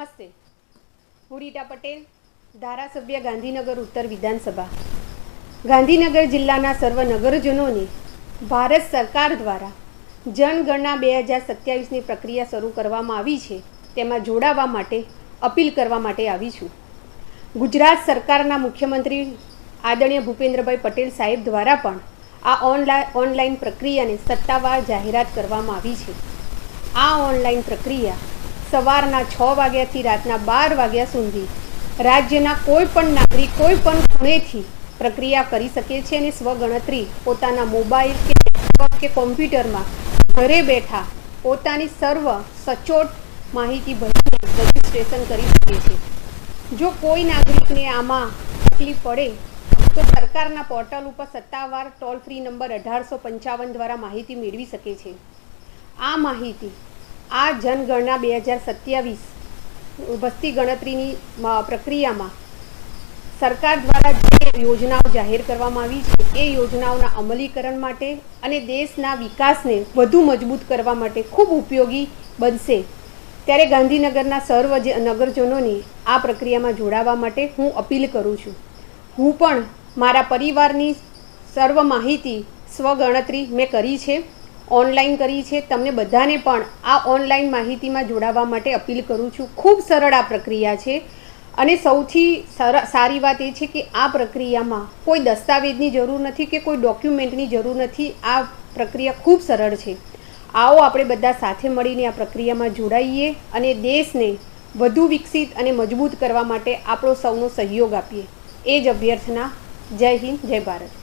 નમસ્તે, હું રીટા પટેલ, ધારાસભ્ય ગાંધીનગર ઉત્તર વિધાનસભા. ગાંધીનગર જિલ્લાના સર્વ નગરજનોને ભારત સરકાર દ્વારા જનગણના 2027ની પ્રક્રિયા શરૂ કરવામાં આવી છે, તેમાં જોડાવા માટે અપીલ કરવા માટે આવી છું. ગુજરાત સરકારના મુખ્યમંત્રી આદરણીય ભૂપેન્દ્રભાઈ પટેલ સાહેબ દ્વારા પણ આ ઓનલાઈન પ્રક્રિયાને સત્તાવાર જાહેરાત કરવામાં આવી છે. આ ઓનલાઈન પ્રક્રિયા સવારના 6 વાગ્યાથી રાતના 12 વાગ્યા સુધી રાજ્યના કોઈ પણ નાગરિક કોઈ પણ ખૂણેથી પ્રક્રિયા કરી શકે છે અને સ્વગણતરી પોતાના મોબાઈલ કે લેપટોપ કે કોમ્પ્યુટરમાં ઘરે બેઠા પોતાની સર્વ સચોટ માહિતી ભરીને રજીસ્ટ્રેશન કરી શકે છે. જો કોઈ નાગરિકને આમાં તકલીફ પડે તો સરકારના પોર્ટલ ઉપર સત્તાવાર ટોલ ફ્રી નંબર 1855 દ્વારા માહિતી મેળવી શકે છે. આ માહિતી આ જનગણના 2027 વસ્તી ગણતરીની પ્રક્રિયામાં સરકાર દ્વારા જે યોજનાઓ જાહેર કરવામાં આવી છે એ યોજનાઓના અમલીકરણ માટે અને દેશના વિકાસને વધુ મજબૂત કરવા માટે ખૂબ ઉપયોગી બનશે. ત્યારે ગાંધીનગરના સર્વ નગરજનોને આ પ્રક્રિયામાં જોડાવા માટે હું અપીલ કરું છું. હું પણ મારા પરિવારની સર્વ માહિતી સ્વગણતરી મેં કરી છે, ઓનલાઈન કરી છે. તમને બધાને પણ આ ઓનલાઈન માહિતીમાં જોડાવા માટે અપીલ કરું છું. ખૂબ સરળ આ પ્રક્રિયા છે અને સૌથી સારી વાત એ છે કે આ પ્રક્રિયામાં કોઈ દસ્તાવેજની જરૂર નથી કે કોઈ ડોક્યુમેન્ટની જરૂર નથી. આ પ્રક્રિયા ખૂબ સરળ છે. આવો આપણે બધા સાથે મળીને આ પ્રક્રિયામાં જોડાઈએ અને દેશને વધુ વિકસિત અને મજબૂત કરવા માટે આપણો સૌનો સહયોગ આપીએ. એ જ અભ્યર્થના. જય હિન્દ, જય ભારત.